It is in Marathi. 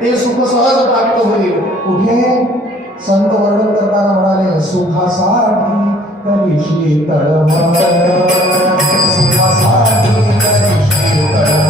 ते सुख सहज प्राप्त होईल. कुठे संत वर्णन करताना म्हणाले सुखासाठी कलिशी तळमळ, सुखासाठी कलिशी तळमळ.